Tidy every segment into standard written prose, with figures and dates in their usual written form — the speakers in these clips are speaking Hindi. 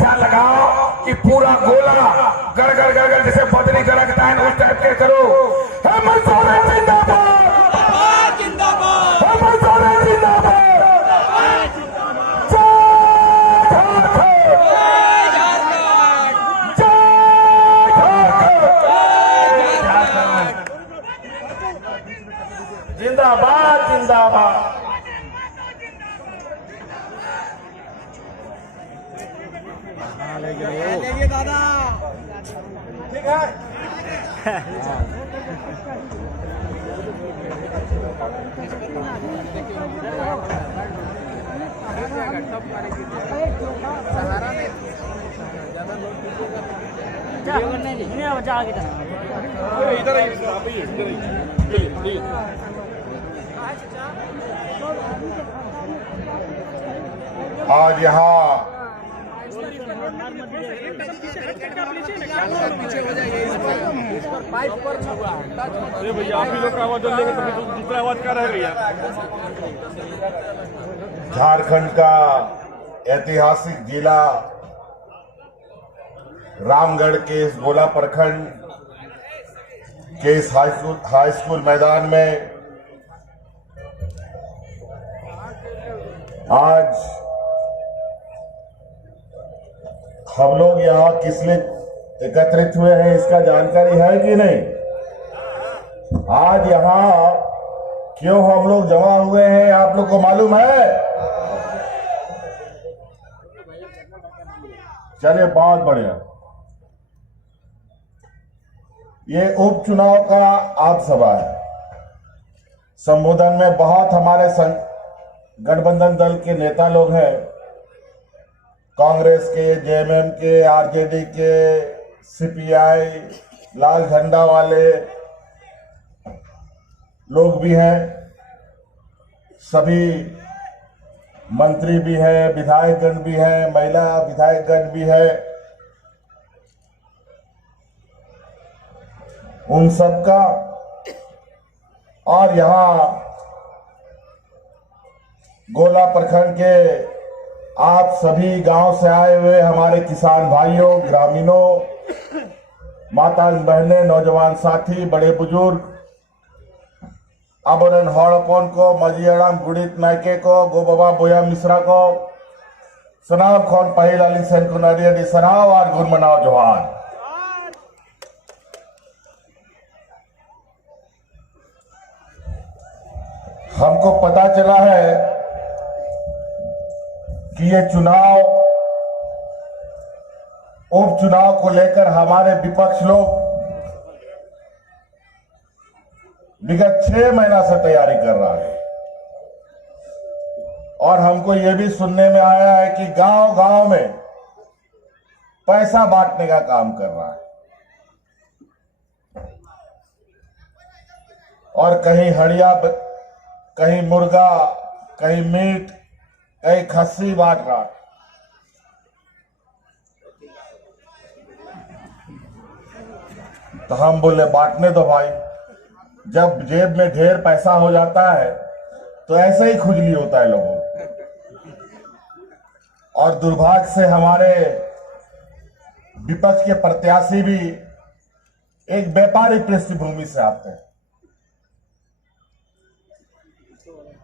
ऐसा लगाओ कि पूरा गोला गड़गड़ गड़गड़ जैसे बदली गड़कता है उस टाइप के करो। हेमंत सोरेन जिंदाबाद, जिंदाबाद, हेमंत सोरेन जिंदाबाद। जिंदाबाद जिंदाबाद। लेंगे दादा, ठीक है। इधर ही आज यहाँ पीछे हो जाइए, इस पर पाइप पर छुआ। अरे भैया आप ही लोग का आवाज लेंगे तो दूसरा आवाज क्या रह भैया। झारखंड का ऐतिहासिक जिला रामगढ़ के इस गोला प्रखंड के इस हाई स्कूल मैदान में आज हम लोग यहाँ किस लिए एकत्रित हुए हैं इसका जानकारी है कि नहीं? आज यहाँ क्यों हम लोग जमा हुए हैं आप लोग को मालूम है? चलिए बहुत बढ़िया। ये उपचुनाव का आप सभा है। संबोधन में बहुत हमारे गठबंधन दल के नेता लोग हैं, कांग्रेस के, जेएमएम के, आरजेडी के, सीपीआई, लाल झंडा वाले लोग भी हैं, सभी मंत्री भी हैं, विधायकगण भी हैं, महिला विधायकगण भी है। उन सबका और यहाँ गोला प्रखंड के आप सभी गांव से आए हुए हमारे किसान भाइयों, ग्रामीणों, माता बहनें, नौजवान साथी, बड़े बुजुर्ग, अबरन हड़कोन को, मजियाराम गुड़ित नायके को, गोबाबा बोया मिश्रा को, सनाब खोन पहिल अली सेन को नडियडी सनाव और गुरमनाव जोहार। हमको पता चला है कि ये चुनाव, उपचुनाव को लेकर हमारे विपक्ष लोग विगत 6 महीना से तैयारी कर रहा है और हमको ये भी सुनने में आया है कि गांव-गांव में पैसा बांटने का काम कर रहा है और कहीं हड़िया, कहीं मुर्गा, कहीं मीट, कहीं खस्सी बांट रहा है। तो हम बोले बांटने दो भाई, जब जेब में ढेर पैसा हो जाता है तो ऐसे ही खुजली होता है लोगों को। और दुर्भाग्य से हमारे विपक्ष के प्रत्याशी भी एक व्यापारी पृष्ठभूमि से आते हैं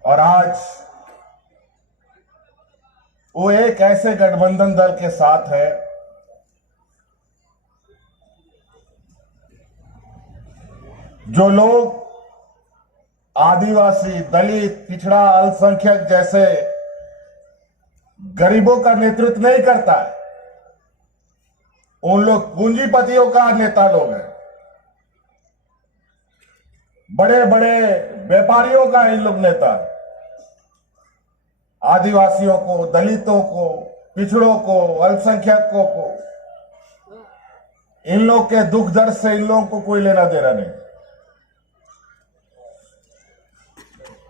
और आज वो एक ऐसे गठबंधन दल के साथ है जो लोग आदिवासी, दलित, पिछड़ा, अल्पसंख्यक जैसे गरीबों का नेतृत्व नहीं करता है। उन लोग पूंजीपतियों का नेता लोग हैं, बड़े बड़े व्यापारियों का इन लोग नेता है। आदिवासियों को, दलितों को, पिछड़ों को, अल्पसंख्यकों को, इन लोग के दुख दर्द से इन लोगों को कोई लेना देना नहीं।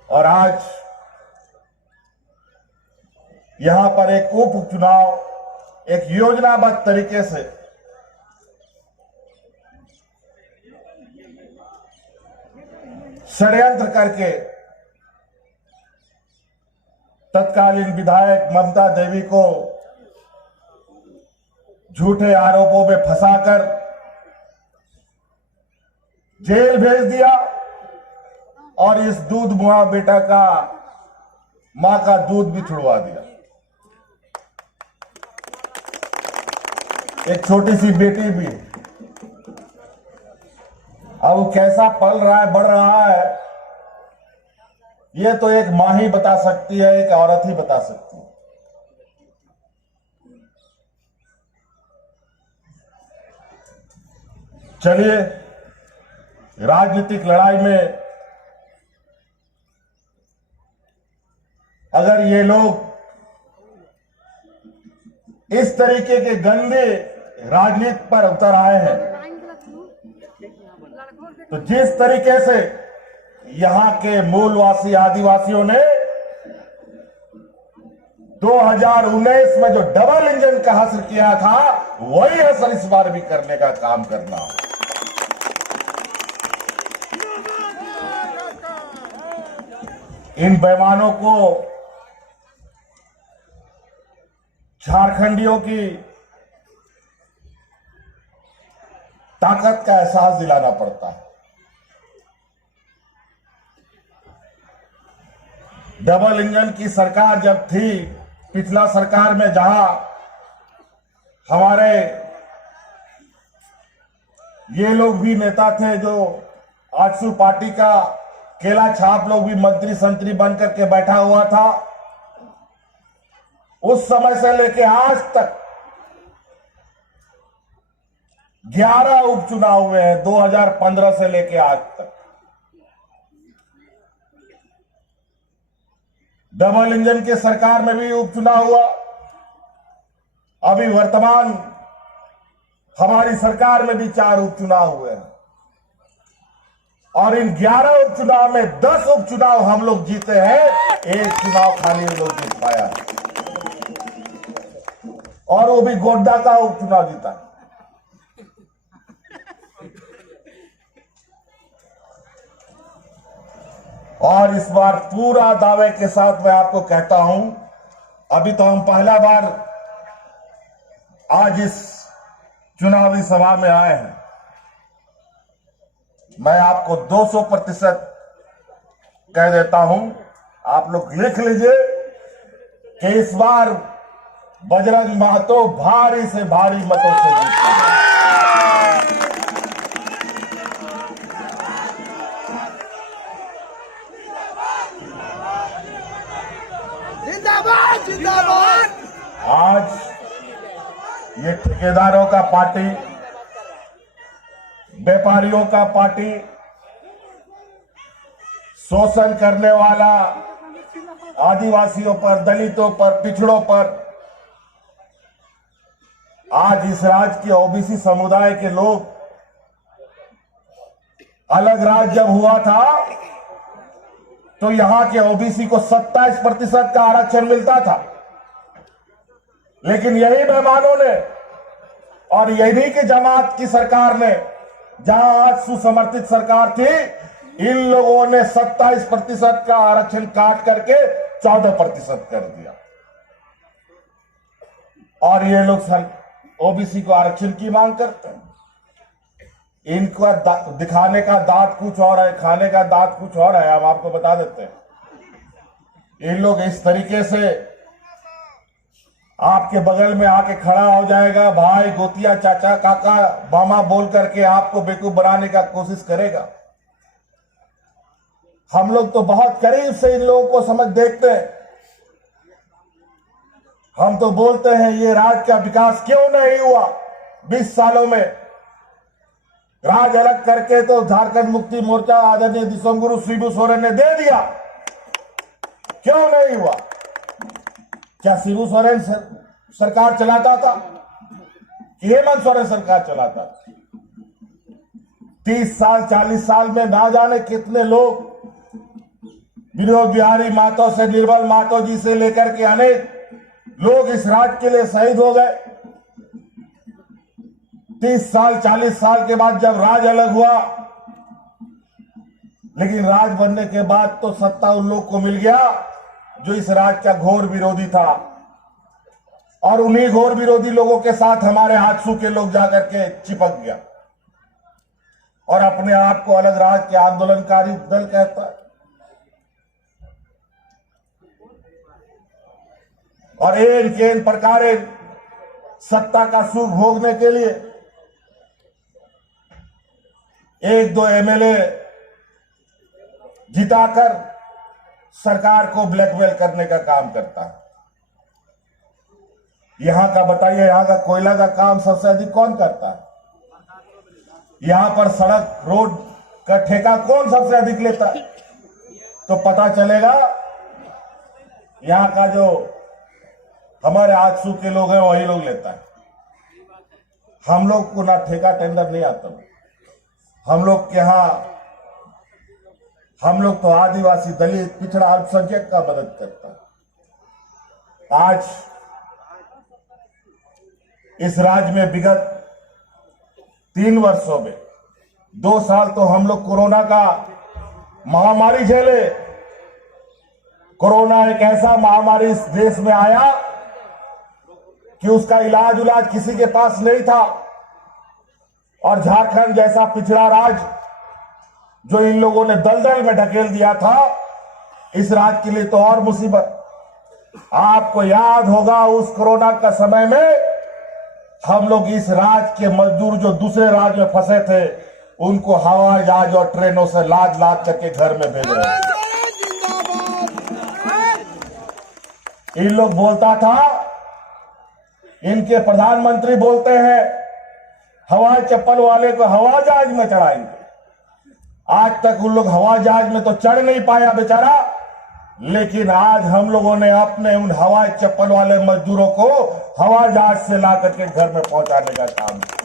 और आज यहां पर एक उपचुनाव एक योजनाबद्ध तरीके से षड्यंत्र करके तत्कालीन विधायक ममता देवी को झूठे आरोपों में फंसाकर जेल भेज दिया और इस दूध मुआ बेटा का मां का दूध भी छुड़वा दिया। एक छोटी सी बेटी भी, अब वो कैसा पल रहा है, बढ़ रहा है, ये तो एक मां ही बता सकती है, एक औरत ही बता सकती है। चलिए, राजनीतिक लड़ाई में अगर ये लोग इस तरीके के गंदे राजनीति पर उतर आए हैं, तो जिस तरीके से यहां के मूलवासी आदिवासियों ने 2019 में जो डबल इंजन का हश्र किया था, वही हश्र इस बार भी करने का काम करना। इन बेईमानों को झारखंडियों की ताकत का एहसास दिलाना पड़ता है। डबल इंजन की सरकार जब थी, पिछला सरकार में जहां हमारे ये लोग भी नेता थे, जो आजसू पार्टी का केला छाप लोग भी मंत्री संतरी बनकर के बैठा हुआ था, उस समय से लेके आज तक 11 उपचुनाव हुए हैं, 2015 से लेके आज तक। डबल इंजन के सरकार में भी उपचुनाव हुआ, अभी वर्तमान हमारी सरकार में भी 4 उपचुनाव हुए हैं, और इन 11 उपचुनाव में 10 उपचुनाव हम लोग जीते हैं, एक चुनाव खाली हम लोग जीत पाया है, और वो भी गोड्डा का उपचुनाव जीता। और इस बार पूरा दावे के साथ मैं आपको कहता हूं, अभी तो हम पहला बार आज इस चुनावी सभा में आए हैं। मैं आपको 200% कह देता हूं, आप लोग लिख लीजिए कि इस बार बजरंग महतो भारी से भारी मतों से जीतेंगे। जिंदाबाद जिंदाबाद। आज ये ठेकेदारों का पार्टी, व्यापारियों का पार्टी, शोषण करने वाला आदिवासियों पर, दलितों पर, पिछड़ों पर, आज इस राज्य के ओबीसी समुदाय के लोग, अलग राज्य जब हुआ था तो यहां के ओबीसी को 27% का आरक्षण मिलता था, लेकिन यही बेईमानों ने और यही की जमात की सरकार ने, जहां आज सुसमर्थित सरकार थी, इन लोगों ने 27% का आरक्षण काट करके 14% कर दिया, और ये लोग ओबीसी को आरक्षण की मांग करते हैं। इनका दिखाने का दांत कुछ और है, खाने का दांत कुछ और है, हम आपको बता देते हैं। इन लोग इस तरीके से आपके बगल में आके खड़ा हो जाएगा, भाई, गोतिया, चाचा, काका, मामा बोल करके आपको बेवकूफ बनाने का कोशिश करेगा। हम लोग तो बहुत करीब से इन लोगों को समझ देखते हैं। हम तो बोलते हैं ये राज्य का विकास क्यों नहीं हुआ 20 सालों में। राज अलग करके तो झारखंड मुक्ति मोर्चा आदरणीय दिसंगुरु शिबू सोरेन ने दे दिया, क्यों नहीं हुआ? क्या शिबू सोरेन सरकार चलाता था कि हेमंत सोरेन सरकार चलाता था? 30 साल 40 साल में ना जाने कितने लोग, विनोद बिहारी महतो से निर्मल महतो जी से लेकर के अनेक लोग इस राज्य के लिए शहीद हो गए। 30 साल 40 साल के बाद जब राज अलग हुआ, लेकिन राज बनने के बाद तो सत्ता उन लोग को मिल गया जो इस राज्य का घोर विरोधी था, और उन्हीं घोर विरोधी लोगों के साथ हमारे आजसू के लोग जाकर के चिपक गया और अपने आप को अलग राज्य के आंदोलनकारी दल कहता है। और इन प्रकार सत्ता का सुख भोगने के लिए एक दो एमएलए जिताकर सरकार को ब्लैकमेल करने का काम करता है। यहां का बताइए, यहां का कोयला का काम सबसे अधिक कौन करता है? यहां पर सड़क रोड का ठेका कौन सबसे अधिक लेता है? तो पता चलेगा यहां का जो हमारे आजसू के लोग हैं वही लोग लेता है। हम लोग को ना ठेका टेंडर नहीं आता। हम लोग के यहां हम लोग तो आदिवासी दलित पिछड़ा अल्पसंख्यक का मदद करता है। आज इस राज्य में विगत 3 वर्षों में 2 साल तो हम लोग कोरोना का महामारी झेले। कोरोना एक ऐसा महामारी इस देश में आया कि उसका इलाज किसी के पास नहीं था और झारखंड जैसा पिछड़ा राज्य जो इन लोगों ने दलदल में ढकेल दिया था, इस राज्य के लिए तो और मुसीबत। आपको याद होगा उस कोरोना का समय में हम लोग इस राज्य के मजदूर जो दूसरे राज्य में फंसे थे उनको हवाई जहाज और ट्रेनों से लाद लाद करके घर में भेज रहे थे। इन लोग बोलता था, इनके प्रधानमंत्री बोलते हैं हवाई चप्पल वाले को हवाई जहाज में चढ़ाएंगे। आज तक उन लोग हवाई जहाज में तो चढ़ नहीं पाया बेचारा, लेकिन आज हम लोगों ने अपने उन हवाई चप्पल वाले मजदूरों को हवाई जहाज से ला करके घर में पहुंचाने का काम किया।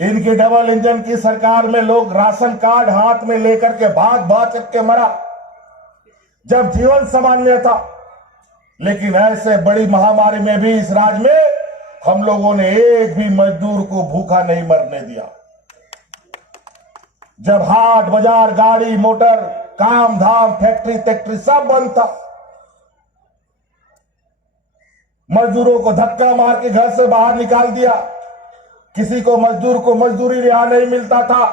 इनकी डबल इंजन की सरकार में लोग राशन कार्ड हाथ में लेकर के भाग भाग करके मरा जब जीवन सामान्य था। लेकिन ऐसे बड़ी महामारी में भी इस राज्य में हम लोगों ने एक भी मजदूर को भूखा नहीं मरने दिया। जब हाट बाजार गाड़ी मोटर काम धाम फैक्ट्री सब बंद था, मजदूरों को धक्का मार के घर से बाहर निकाल दिया। किसी को मजदूर को मजदूरी रिहा नहीं मिलता था।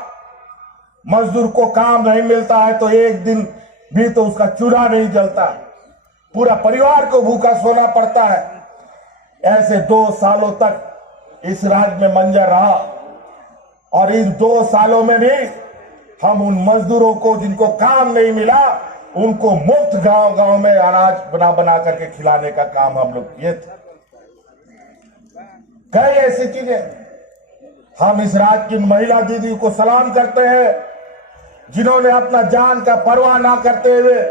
मजदूर को काम नहीं मिलता है तो एक दिन भी तो उसका चूल्हा नहीं जलता, पूरा परिवार को भूखा सोना पड़ता है। ऐसे 2 सालों तक इस राज्य में मंजर रहा और इन 2 सालों में भी हम उन मजदूरों को जिनको काम नहीं मिला उनको मुफ्त गांव गांव में अनाज बना बना करके खिलाने का काम हम लोग किए थे। कई ऐसी चीजें हम इस राज्य की महिला दीदी को सलाम करते हैं जिन्होंने अपना जान का परवाह ना करते हुए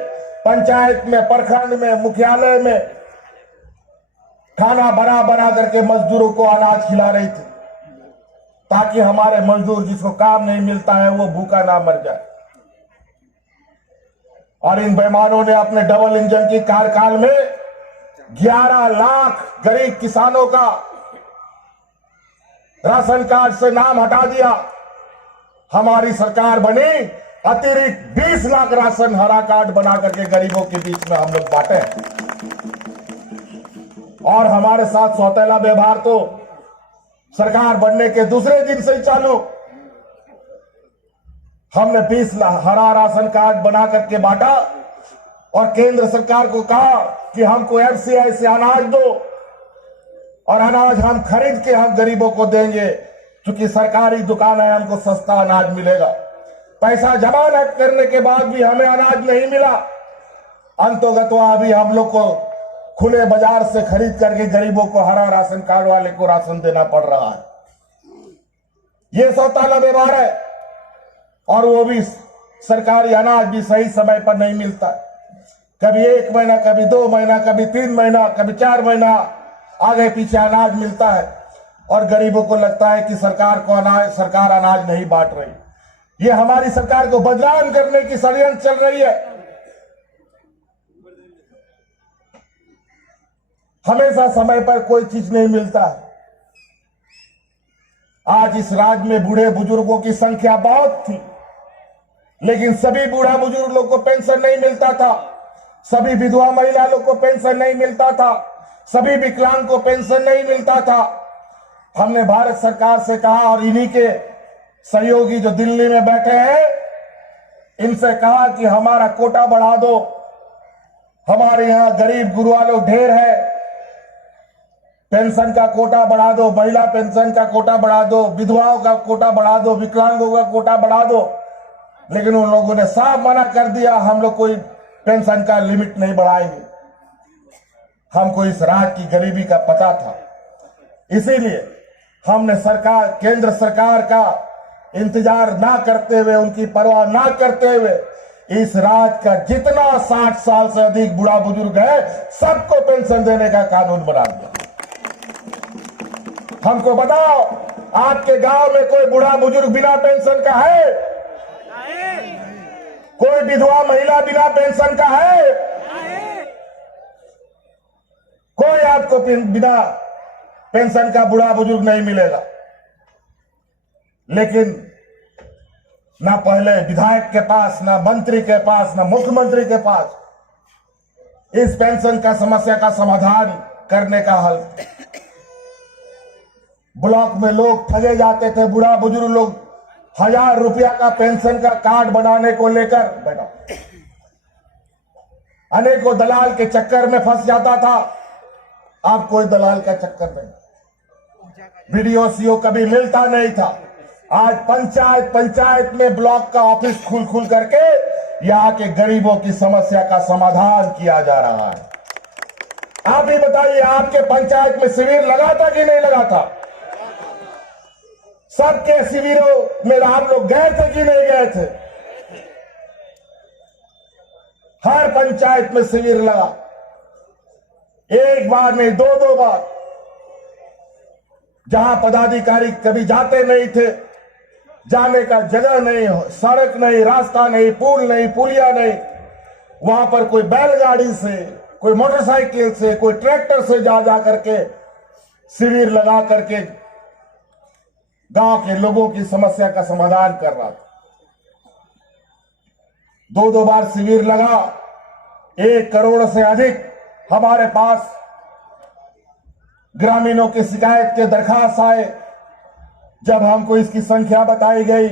पंचायत में प्रखंड में मुख्यालय में खाना बना बना करके मजदूरों को अनाज खिला रही थी ताकि हमारे मजदूर जिसको काम नहीं मिलता है वो भूखा ना मर जाए। और इन बेईमानों ने अपने डबल इंजन की कार्यकाल में 11 लाख गरीब किसानों का राशन कार्ड से नाम हटा दिया। हमारी सरकार बनी, अतिरिक्त 20 लाख राशन हरा कार्ड बना करके गरीबों के बीच में हम लोग बांटे। और हमारे साथ सौतेला व्यवहार तो सरकार बनने के दूसरे दिन से ही चालू। हमने 20 लाख हरा राशन कार्ड बना करके बांटा और केंद्र सरकार को कहा कि हमको एफसीआई से अनाज दो और अनाज हम खरीद के हम गरीबों को देंगे, क्योंकि सरकारी दुकान है, हमको सस्ता अनाज मिलेगा। पैसा जमा न करने के बाद भी हमें अनाज नहीं मिला। अंतोगत्वा अभी हम लोग को खुले बाजार से खरीद करके गरीबों को हरा राशन कार्ड वाले को राशन देना पड़ रहा है। ये सौतेला व्यवहार है। और वो भी सरकारी अनाज भी सही समय पर नहीं मिलता। कभी 1 महीना, कभी 2 महीना, कभी 3 महीना, कभी 4 महीना आगे पीछे अनाज मिलता है और गरीबों को लगता है कि सरकार अनाज नहीं बांट रही। ये हमारी सरकार को बदनाम करने की षड्यंत्र चल रही है। हमेशा समय पर कोई चीज नहीं मिलता है। आज इस राज्य में बूढ़े बुजुर्गों की संख्या बहुत थी, लेकिन सभी बूढ़ा बुजुर्ग लोग को पेंशन नहीं मिलता था, सभी विधवा महिला लोग को पेंशन नहीं मिलता था। सभी विकलांग को पेंशन नहीं मिलता था। हमने भारत सरकार से कहा और इन्हीं के सहयोगी जो दिल्ली में बैठे हैं, इनसे कहा कि हमारा कोटा बढ़ा दो। हमारे यहां गरीब गुरुआ लोग ढेर है, पेंशन का कोटा बढ़ा दो, महिला पेंशन का कोटा बढ़ा दो, विधवाओं का कोटा बढ़ा दो, विकलांगों का कोटा बढ़ा दो। लेकिन उन लोगों ने साफ मना कर दिया, हम लोग कोई पेंशन का लिमिट नहीं बढ़ाएंगे। हमको इस राज्य की गरीबी का पता था, इसीलिए हमने सरकार, केंद्र सरकार का इंतजार ना करते हुए, उनकी परवाह ना करते हुए, इस राज्य का जितना 60 साल से अधिक बूढ़ा बुजुर्ग है सबको पेंशन देने का कानून बना दिया। हमको बताओ, आपके गांव में कोई बूढ़ा बुजुर्ग बिना पेंशन का है? कोई विधवा महिला बिना पेंशन का है? कोई आपको बिना पेंशन का बूढ़ा बुजुर्ग नहीं मिलेगा। लेकिन ना पहले विधायक के पास, ना मंत्री के पास, ना मुख्यमंत्री के पास इस पेंशन का समस्या का समाधान करने का हल। ब्लॉक में लोग ठगे जाते थे, बूढ़ा बुजुर्ग लोग 1000 रुपया का पेंशन का कार्ड बनाने को लेकर बैठा, अनेकों दलाल के चक्कर में फंस जाता था। अब कोई दलाल का चक्कर नहीं, वीडियो सीओ कभी मिलता नहीं था। आज पंचायत में ब्लॉक का ऑफिस खुल करके यहाँ के गरीबों की समस्या का समाधान किया जा रहा है। आप ही बताइए, आपके पंचायत में शिविर लगा था कि नहीं लगा था? सबके शिविरों में आप लोग गए थे कि नहीं गए थे? हर पंचायत में शिविर लगा, एक बार नहीं, दो बार। जहां पदाधिकारी कभी जाते नहीं थे, जाने का जगह नहीं, सड़क नहीं, रास्ता नहीं, पुल नहीं, पुलिया नहीं, वहां पर कोई बैलगाड़ी से, कोई मोटरसाइकिल से, कोई ट्रैक्टर से जा करके शिविर लगा करके गांव के लोगों की समस्या का समाधान कर रहा था। दो बार शिविर लगा, 1 करोड़ से अधिक हमारे पास ग्रामीणों की शिकायत के दरखास्त आए। जब हमको इसकी संख्या बताई गई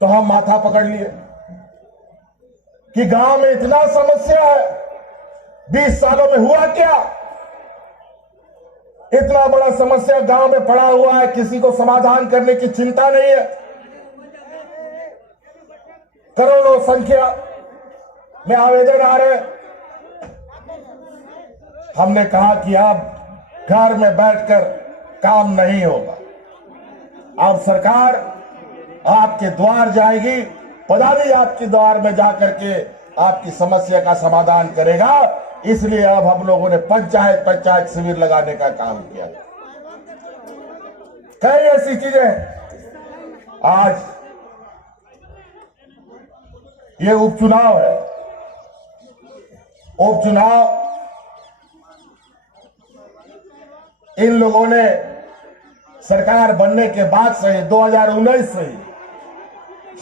तो हम माथा पकड़ लिए कि गांव में इतना समस्या है, 20 सालों में हुआ क्या? इतना बड़ा समस्या गांव में पड़ा हुआ है, किसी को समाधान करने की चिंता नहीं है। करोड़ों संख्या में आवेदन आ रहे। हमने कहा कि अब घर में बैठकर काम नहीं होगा, अब सरकार आपके द्वार जाएगी, पदाधिकारी आपके द्वार में जाकर के आपकी समस्या का समाधान करेगा। इसलिए अब हम लोगों ने पंचायत शिविर लगाने का काम किया। कई ऐसी चीजें। आज ये उपचुनाव है, उपचुनाव इन लोगों ने सरकार बनने के बाद से, 2019 से ही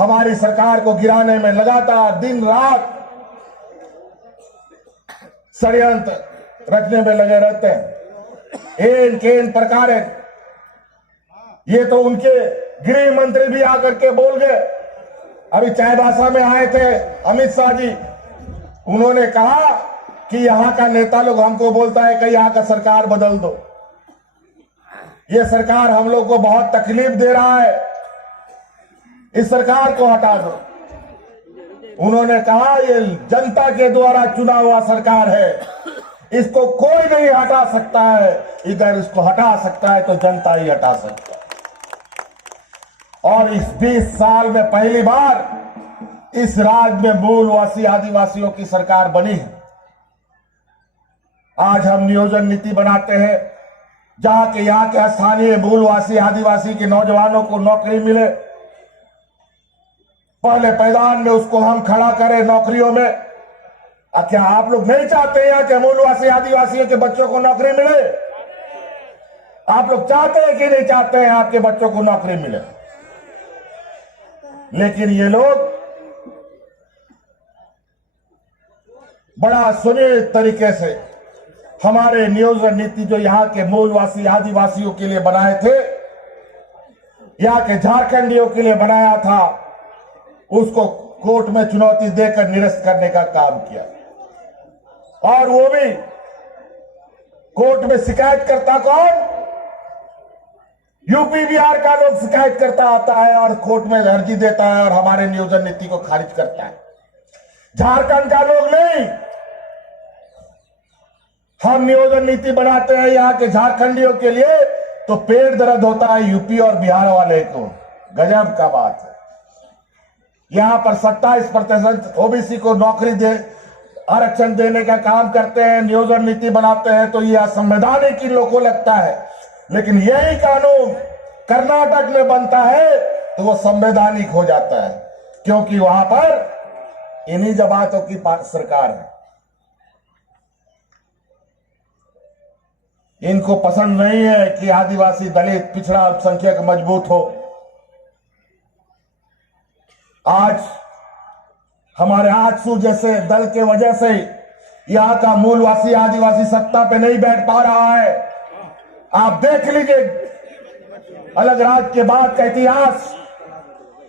हमारी सरकार को गिराने में लगातार दिन रात षड्यंत्र रचने में लगे रहते हैं। एन प्रकार। ये तो उनके गृह मंत्री भी आकर के बोल गए। अभी चाईबासा में आए थे अमित शाह जी, उन्होंने कहा कि यहां का नेता लोग हमको बोलता है कि यहां का सरकार बदल दो, ये सरकार हम लोग को बहुत तकलीफ दे रहा है, इस सरकार को हटा दो। उन्होंने कहा ये जनता के द्वारा चुना हुआ सरकार है, इसको कोई नहीं हटा सकता है, इधर इसको हटा सकता है तो जनता ही हटा सकता है। और इस 20 साल में पहली बार इस राज्य में मूलवासी आदिवासियों की सरकार बनी है। आज हम नियोजन नीति बनाते हैं जहां के यहाँ के स्थानीय मूलवासी आदिवासी के नौजवानों को नौकरी मिले। पहले पैदान में उसको हम खड़ा करें नौकरियों में। क्या आप लोग नहीं चाहते हैं कि मूलवासी आदिवासियों के बच्चों को नौकरी मिले? आप लोग चाहते हैं कि नहीं चाहते हैं आपके बच्चों को नौकरी मिले? लेकिन ये लोग बड़ा सुनिश्चित तरीके से हमारे नियोजन नीति जो यहाँ के मूलवासी आदिवासियों के लिए बनाए थे, यहाँ के झारखंडियों के लिए बनाया था, उसको कोर्ट में चुनौती देकर निरस्त करने का काम किया। और वो भी कोर्ट में शिकायत करता कौन? यूपी बिहार का लोग शिकायत करता आता है और कोर्ट में अर्जी देता है और हमारे नियोजन नीति को खारिज करता है। झारखंड का लोग नहीं। हम नियोजन नीति बनाते हैं यहाँ के झारखंडियों के लिए तो पेट दर्द होता है यूपी और बिहार वाले को। गजब का बात है। यहां पर 27% ओबीसी को नौकरी दे आरक्षण देने का काम करते हैं, नियोजन नीति बनाते हैं, तो यह असंवैधानिक इन लोगों को लगता है। लेकिन यही कानून कर्नाटक में बनता है तो वो संवैधानिक हो जाता है, क्योंकि वहां पर इन्हीं जमातों की सरकार है। इनको पसंद नहीं है कि आदिवासी, दलित, पिछड़ा, अल्पसंख्यक मजबूत हो। आज हमारे आजसू जैसे दल के वजह से यहां का मूलवासी आदिवासी सत्ता पे नहीं बैठ पा रहा है। आप देख लीजिए अलग राज्य के बाद का इतिहास।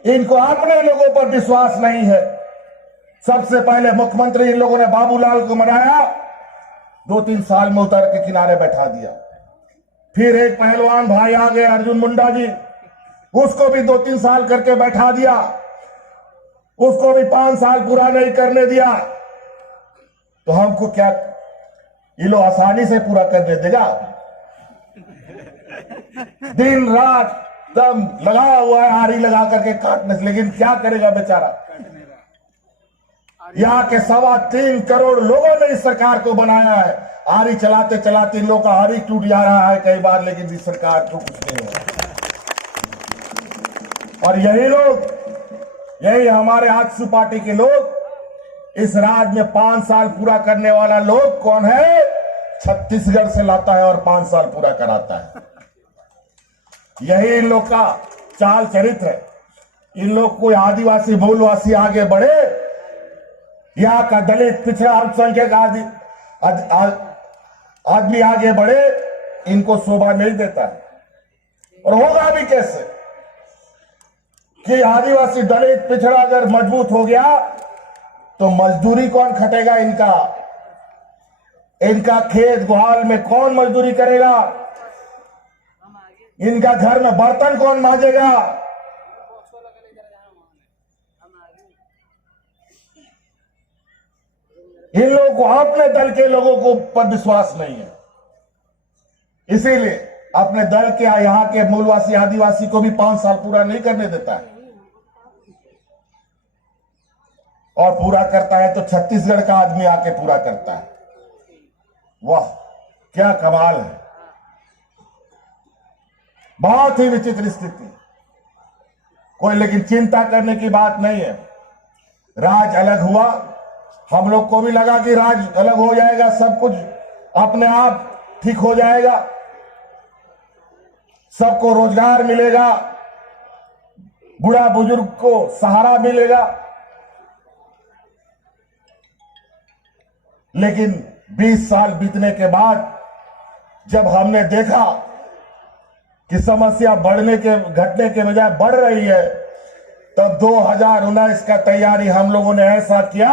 इनको अपने लोगों पर विश्वास नहीं है। सबसे पहले मुख्यमंत्री इन लोगों ने बाबूलाल को मनाया, 2-3 साल में उतर के किनारे बैठा दिया। फिर एक पहलवान भाई आ गए अर्जुन मुंडा जी, उसको भी 2-3 साल करके बैठा दिया, उसको भी 5 साल पूरा नहीं करने दिया। तो हमको क्या ये लोग आसानी से पूरा करने देगा? दिन रात दम लगा हुआ है आरी लगा करके काटने से, लेकिन क्या करेगा बेचारा। यहाँ के 3.25 करोड़ लोगों ने इस सरकार को बनाया है। आरी चलाते चलाते इन लोगों का आरी टूट जा रहा है कई बार, लेकिन इस सरकार को कुछ नहीं हो रहा। और यही हमारे आजसू पार्टी के लोग, इस राज्य में 5 साल पूरा करने वाला लोग कौन है? छत्तीसगढ़ से लाता है और 5 साल पूरा कराता है। यही इन लोग का चाल चरित्र है। इन लोग को आदिवासी मूलवासी आगे बढ़े, यहाँ का दलित, पिछड़ा, अल्पसंख्यक आदमी आगे बढ़े, इनको शोभा नहीं देता है। और होगा भी कैसे कि आदिवासी, दलित, पिछड़ा अगर मजबूत हो गया तो मजदूरी कौन खटेगा? इनका खेत गुहाल में कौन मजदूरी करेगा? इनका घर में बर्तन कौन मांजेगा? इन लोगों को, अपने दल के लोगों को पर विश्वास नहीं है। इसीलिए अपने दल के यहाँ के मूलवासी आदिवासी को भी 5 साल पूरा नहीं करने देता है। और पूरा करता है तो छत्तीसगढ़ का आदमी आके पूरा करता है। वाह, क्या कमाल है। बहुत ही विचित्र स्थिति। कोई लेकिन चिंता करने की बात नहीं है। राज अलग हुआ, हम लोग को भी लगा कि राज अलग हो जाएगा, सब कुछ अपने आप ठीक हो जाएगा, सबको रोजगार मिलेगा, बूढ़ा बुजुर्ग को सहारा मिलेगा। लेकिन 20 साल बीतने के बाद जब हमने देखा कि समस्या घटने के बजाय बढ़ रही है, तब 2019 का तैयारी हम लोगों ने ऐसा किया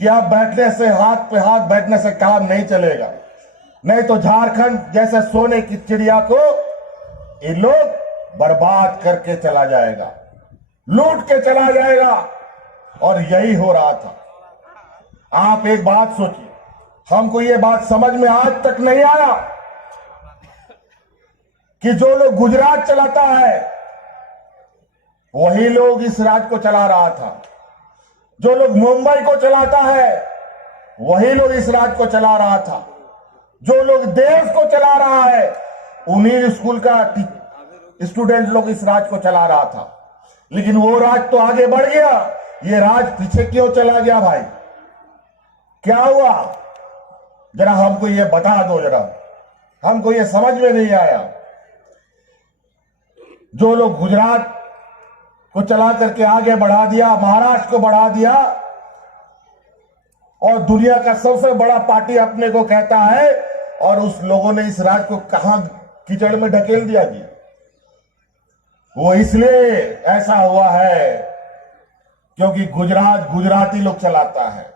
कि अब बैठने से, हाथ पे हाथ बैठने से काम नहीं चलेगा। नहीं तो झारखंड जैसे सोने की चिड़िया को ये लोग बर्बाद करके चला जाएगा, लूट के चला जाएगा। और यही हो रहा था। आप एक बात सोचिए, हमको ये बात समझ में आज तक नहीं आया कि जो लोग गुजरात चलाता है वही लोग इस राज्य को चला रहा था, जो लोग मुंबई को चलाता है वही लोग इस राज्य को चला रहा था, जो लोग देश को चला रहा है उन्हीं स्कूल का स्टूडेंट लोग इस राज्य को चला रहा था। लेकिन वो राज्य तो आगे बढ़ गया, ये राज्य पीछे क्यों चला गया? भाई क्या हुआ? जरा हमको ये बता दो, जरा हमको ये समझ में नहीं आया। जो लोग गुजरात को चला करके आगे बढ़ा दिया, महाराष्ट्र को बढ़ा दिया, और दुनिया का सबसे बड़ा पार्टी अपने को कहता है, और उस लोगों ने इस राज्य को कहां कीचड़ में ढकेल दिया जी। वो इसलिए ऐसा हुआ है क्योंकि गुजरात गुजराती लोग चलाता है,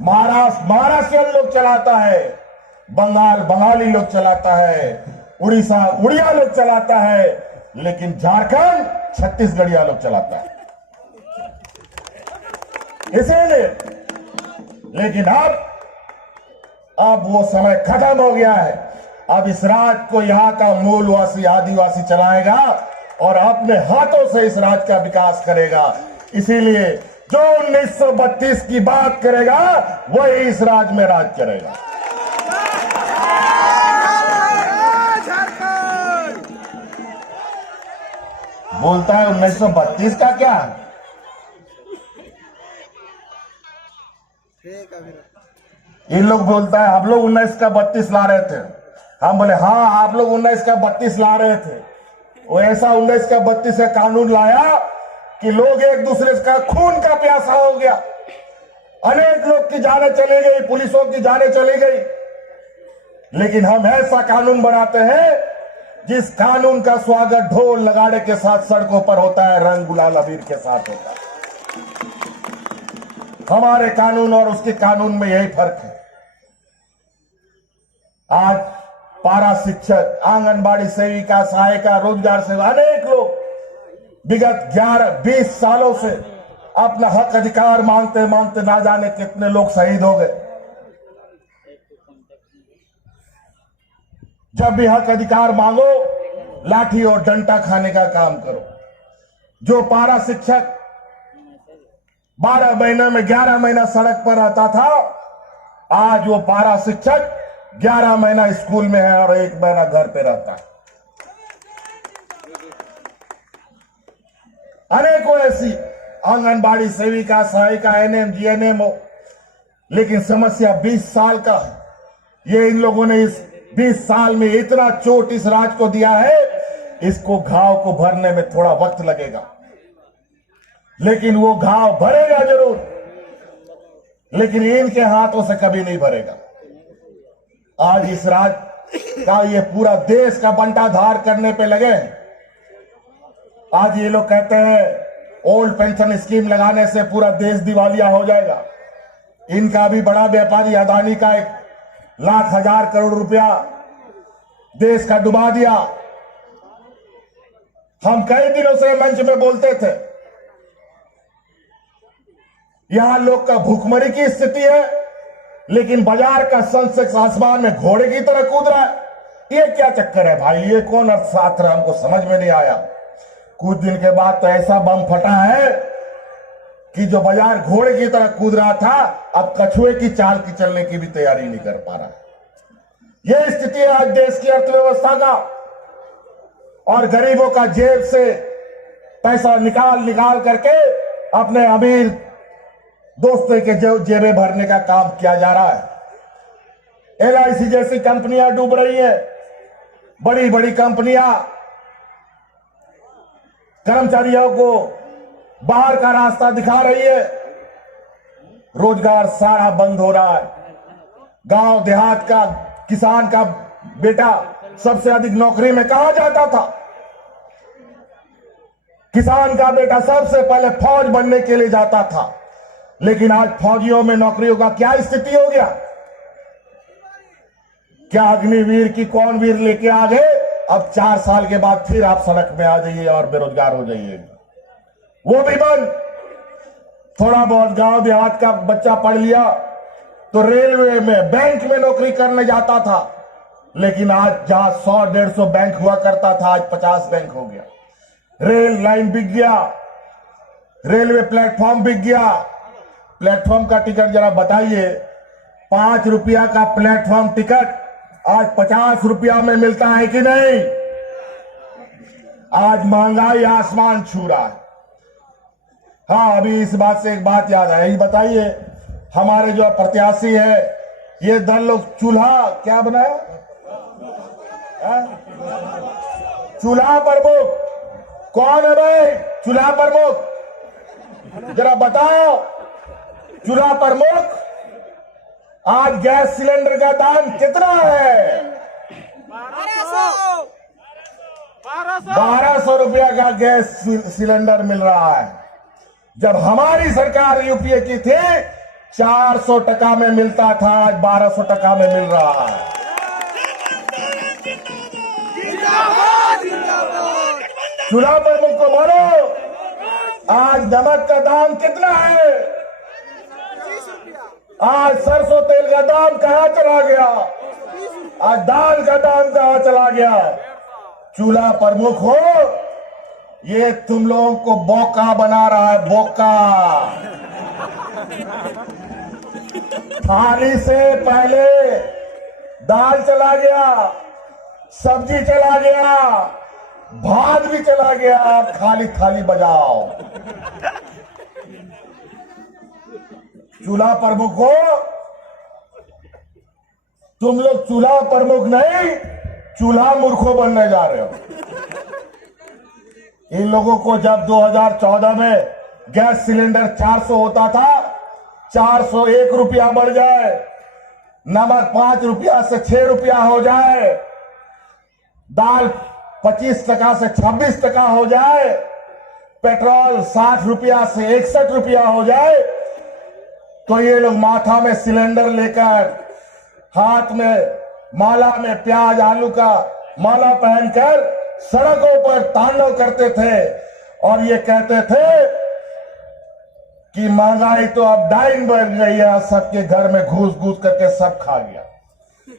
महाराष्ट्र महाराष्ट्रियन लोग चलाता है, बंगाल बंगाली लोग चलाता है, उड़ीसा उड़िया लोग चलाता है, लेकिन झारखंड छत्तीसगढ़िया लोग चलाता है। इसीलिए लेकिन अब वो समय खत्म हो गया है। अब इस राज्य को यहाँ का मूलवासी आदिवासी चलाएगा और अपने हाथों से इस राज्य का विकास करेगा। इसीलिए जो 1932 की बात करेगा वही इस राज्य में राज करेगा। बोलता है 1932 का क्या? इन लोग बोलता है हम लोग 19 का 32 ला रहे थे। हम बोले हाँ आप लोग 19 का 32 ला रहे थे। वो ऐसा 19 का 32 का कानून लाया कि लोग एक दूसरे का खून का प्यासा हो गया। अनेक लोग की जानें चली गई, पुलिसों की जानें चली गई। लेकिन हम ऐसा कानून बनाते हैं जिस कानून का स्वागत ढोल नगाड़े के साथ सड़कों पर होता है, रंग गुलाल अबीर के साथ होता है। हमारे कानून और उसके कानून में यही फर्क है। आज पारा शिक्षक, आंगनबाड़ी सेविका, सहायिका, रोजगार सेवा, अनेक लोग विगत 11-20 सालों से अपना हक अधिकार मांगते मांगते ना जाने कितने लोग शहीद हो गए। जब भी हक अधिकार मांगो, लाठी और डंडा खाने का काम करो। जो पारा शिक्षक 12 महीने में 11 महीना सड़क पर रहता था, आज वो पारा शिक्षक 11 महीना स्कूल में है और 1 महीना घर पे रहता है। अनेकों ऐसी आंगनबाड़ी सेविका, सहायिका, एनएम, जीएनएम हो, लेकिन समस्या 20 साल का है। ये इन लोगों ने इस 20 साल में इतना चोट इस राज्य को दिया है, इसको घाव को भरने में थोड़ा वक्त लगेगा, लेकिन वो घाव भरेगा जरूर, लेकिन इनके हाथों से कभी नहीं भरेगा। आज इस राज्य का ये पूरा देश का बंटाधार करने पे लगे हैं। आज ये लोग कहते हैं ओल्ड पेंशन स्कीम लगाने से पूरा देश दिवालिया हो जाएगा। इनका भी बड़ा व्यापारी अदानी का 1,00,000 करोड़ रुपया देश का डुबा दिया। हम कई दिनों से मंच में बोलते थे यहां लोग का भूखमरी की स्थिति है, लेकिन बाजार का सेंसेक्स आसमान में घोड़े की तरह कूद रहा है। ये क्या चक्कर है भाई? ये कौन अर्थशास्त्र है? हमको समझ में नहीं आया। कुछ दिन के बाद तो ऐसा बम फटा है कि जो बाजार घोड़े की तरह कूद रहा था, अब कछुए की चाल की चलने की भी तैयारी नहीं कर पा रहा है। यह स्थिति है आज देश की अर्थव्यवस्था का, और गरीबों का जेब से पैसा निकाल निकाल करके अपने अमीर दोस्तों के जेबें भरने का काम किया जा रहा है। LIC जैसी कंपनियां डूब रही है। बड़ी बड़ी कंपनियां कर्मचारियों को बाहर का रास्ता दिखा रही है। रोजगार सारा बंद हो रहा है। गांव देहात का किसान का बेटा सबसे अधिक नौकरी में कहां जाता था? किसान का बेटा सबसे पहले फौज बनने के लिए जाता था, लेकिन आज फौजियों में नौकरियों का क्या स्थिति हो गया? क्या अग्निवीर की कौन वीर लेके आ गए? अब 4 साल के बाद फिर आप सड़क में आ जाइए और बेरोजगार हो जाइए। वो भी बंद। थोड़ा बहुत गांव देहात का बच्चा पढ़ लिया तो रेलवे में, बैंक में नौकरी करने जाता था, लेकिन आज जहां 100-150 बैंक हुआ करता था, आज 50 बैंक हो गया। रेल लाइन बिक गया, रेलवे प्लेटफॉर्म बिक गया। प्लेटफॉर्म का टिकट जरा बताइए, 5 रुपया का प्लेटफॉर्म टिकट आज 50 रुपया में मिलता है कि नहीं? आज महंगाई आसमान छू रहा है। हाँ, अभी इस बात से एक बात याद है। ये बताइए, हमारे जो प्रत्याशी है, ये दल लोग चूल्हा क्या बनाया? चूल्हा प्रमुख कौन है भाई? चूल्हा प्रमुख जरा बताओ। चूल्हा प्रमुख, आज गैस सिलेंडर का दाम कितना है? 1200 रुपया का गैस सिलेंडर मिल रहा है। जब हमारी सरकार यूपीए की थी 400 टका में मिलता था, आज 1200 टका में मिल रहा है। चूल्हा प्रमुख को बोलो, आज नमक का दाम कितना है? आज सरसों तेल का दाम कहां चला गया? आज दाल का दाम कहां चला गया? चूल्हा प्रमुख हो, ये तुम लोगों को बोका बना रहा है, बोका। थाली से पहले दाल चला गया, सब्जी चला गया, भात भी चला गया, आप खाली थाली बजाओ। चूल्हा प्रमुख हो, तुम लोग चूल्हा प्रमुख नहीं, चूल्हा मूर्खों बनने जा रहे हो। इन लोगों को जब 2014 में गैस सिलेंडर 400 होता था, 401 रुपया बढ़ जाए, नमक 5 रुपया से 6 रुपया हो जाए, दाल 25 टका से 26 टका हो जाए, पेट्रोल 60 रुपया से 61 रुपया हो जाए, तो ये लोग माथा में सिलेंडर लेकर, हाथ में माला में प्याज आलू का माला पहनकर सड़कों पर तांडव करते थे और ये कहते थे कि महंगाई तो अब डाइन बढ़ गई है, सबके घर में घूस घूस करके सब खा गया।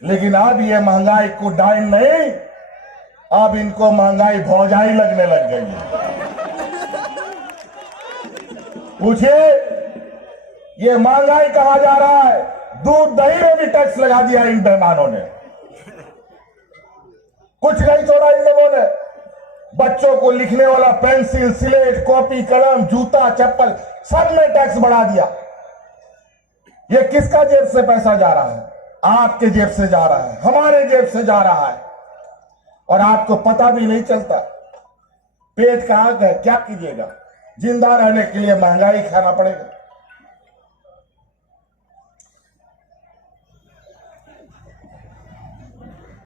लेकिन अब ये महंगाई को डाइन नहीं, अब इनको महंगाई भौजाई लगने लग गई है। पूछिए, ये महंगाई कहा जा रहा है? दूध दही में भी टैक्स लगा दिया इन बेईमानों ने। कुछ नहीं छोड़ा इन लोगों ने। बच्चों को लिखने वाला पेंसिल, स्लेट, कॉपी, कलम, जूता, चप्पल सब में टैक्स बढ़ा दिया। ये किसका जेब से पैसा जा रहा है? आपके जेब से जा रहा है, हमारे जेब से जा रहा है, और आपको पता भी नहीं चलता। पेट का आग है, क्या कीजिएगा? जिंदा रहने के लिए महंगाई खाना पड़ेगा।